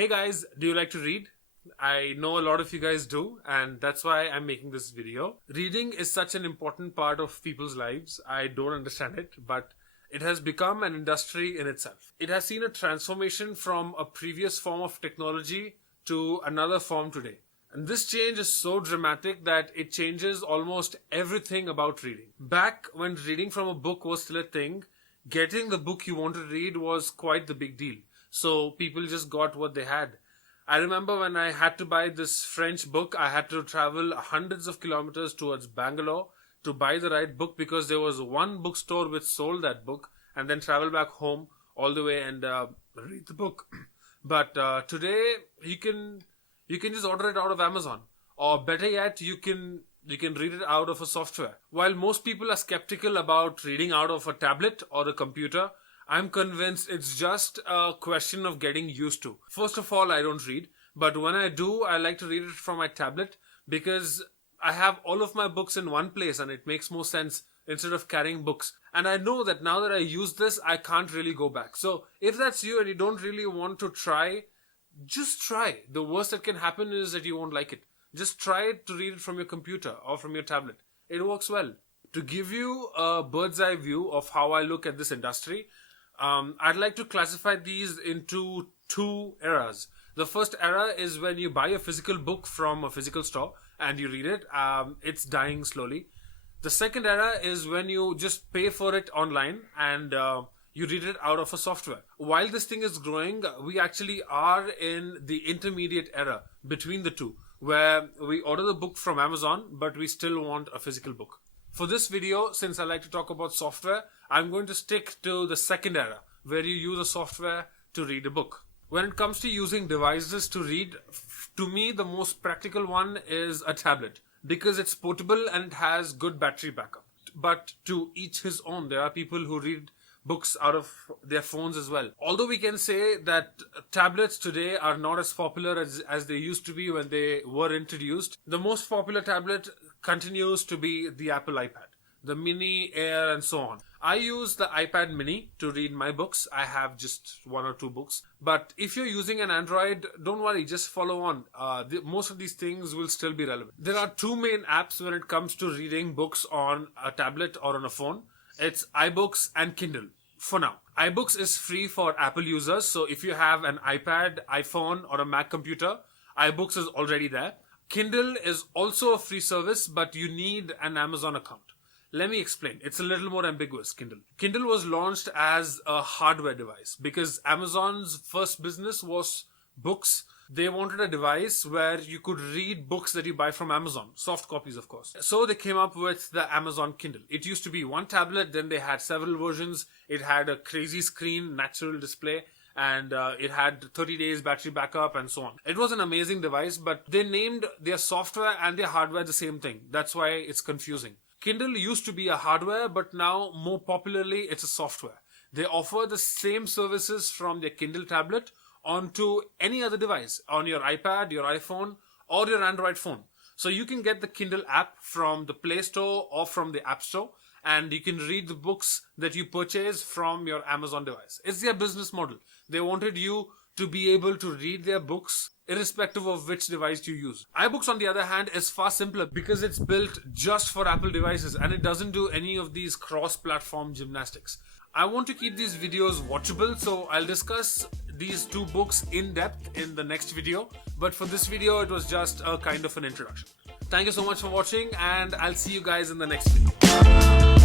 Hey guys, do you like to read? I know a lot of you guys do, and that's why I'm making this video. Reading is such an important part of people's lives. I don't understand it, but it has become an industry in itself. It has seen a transformation from a previous form of technology to another form today. And this change is so dramatic that it changes almost everything about reading. Back when reading from a book was still a thing, getting the book you want to read was quite the big deal. So people just got what they had. I remember when I had to buy this French book, I had to travel hundreds of kilometers towards Bangalore to buy the right book because there was one bookstore which sold that book, and then travel back home all the way and read the book. But today you can just order it out of Amazon, or better yet, you can read it out of a software. While most people are skeptical about reading out of a tablet or a computer, I'm convinced it's just a question of getting used to. First of all, I don't read, but when I do, I like to read it from my tablet because I have all of my books in one place and it makes more sense instead of carrying books. And I know that now that I use this, I can't really go back. So if that's you and you don't really want to try, just try. The worst that can happen is that you won't like it. Just try to read it from your computer or from your tablet. It works well. To give you a bird's eye view of how I look at this industry, I'd like to classify these into two eras. The first era is when you buy a physical book from a physical store and you read it. It's dying slowly. The second era is when you just pay for it online and you read it out of a software. While this thing is growing, we actually are in the intermediate era between the two, where we order the book from Amazon, but we still want a physical book. For this video, since I like to talk about software, I'm going to stick to the second era, where you use a software to read a book. When it comes to using devices to read, to me the most practical one is a tablet, because it's portable and it has good battery backup. But to each his own. There are people who read books out of their phones as well. Although we can say that tablets today are not as popular as they used to be when they were introduced, the most popular tablet continues to be the Apple iPad, the Mini, Air, and so on. I use the iPad Mini to read my books. I have just one or two books. But if you're using an Android, don't worry, just follow on. Most of these things will still be relevant. There are two main apps when it comes to reading books on a tablet or on a phone. It's iBooks and Kindle. For now, iBooks is free for Apple users. So if you have an iPad, iPhone, or a Mac computer, iBooks is already there. Kindle is also a free service, but you need an Amazon account. Let me explain. It's a little more ambiguous, Kindle. Kindle was launched as a hardware device because Amazon's first business was books. They wanted a device where you could read books that you buy from Amazon, soft copies of course. So they came up with the Amazon Kindle. It used to be one tablet, then they had several versions. It had a crazy screen, natural display, and it had 30 days battery backup and so on. It was an amazing device, but they named their software and their hardware the same thing. That's why it's confusing. Kindle used to be a hardware, but now more popularly it's a software. They offer the same services from their Kindle tablet onto any other device, on your iPad, your iPhone, or your Android phone. So you can get the Kindle app from the Play Store or from the App Store, and you can read the books that you purchase from your Amazon device. It's their business model. They wanted you to be able to read their books irrespective of which device you use. iBooks, on the other hand, is far simpler because it's built just for Apple devices and it doesn't do any of these cross-platform gymnastics. I want to keep these videos watchable, so I'll discuss these two books in depth in the next video. But for this video, it was just a kind of an introduction. Thank you so much for watching, and I'll see you guys in the next video.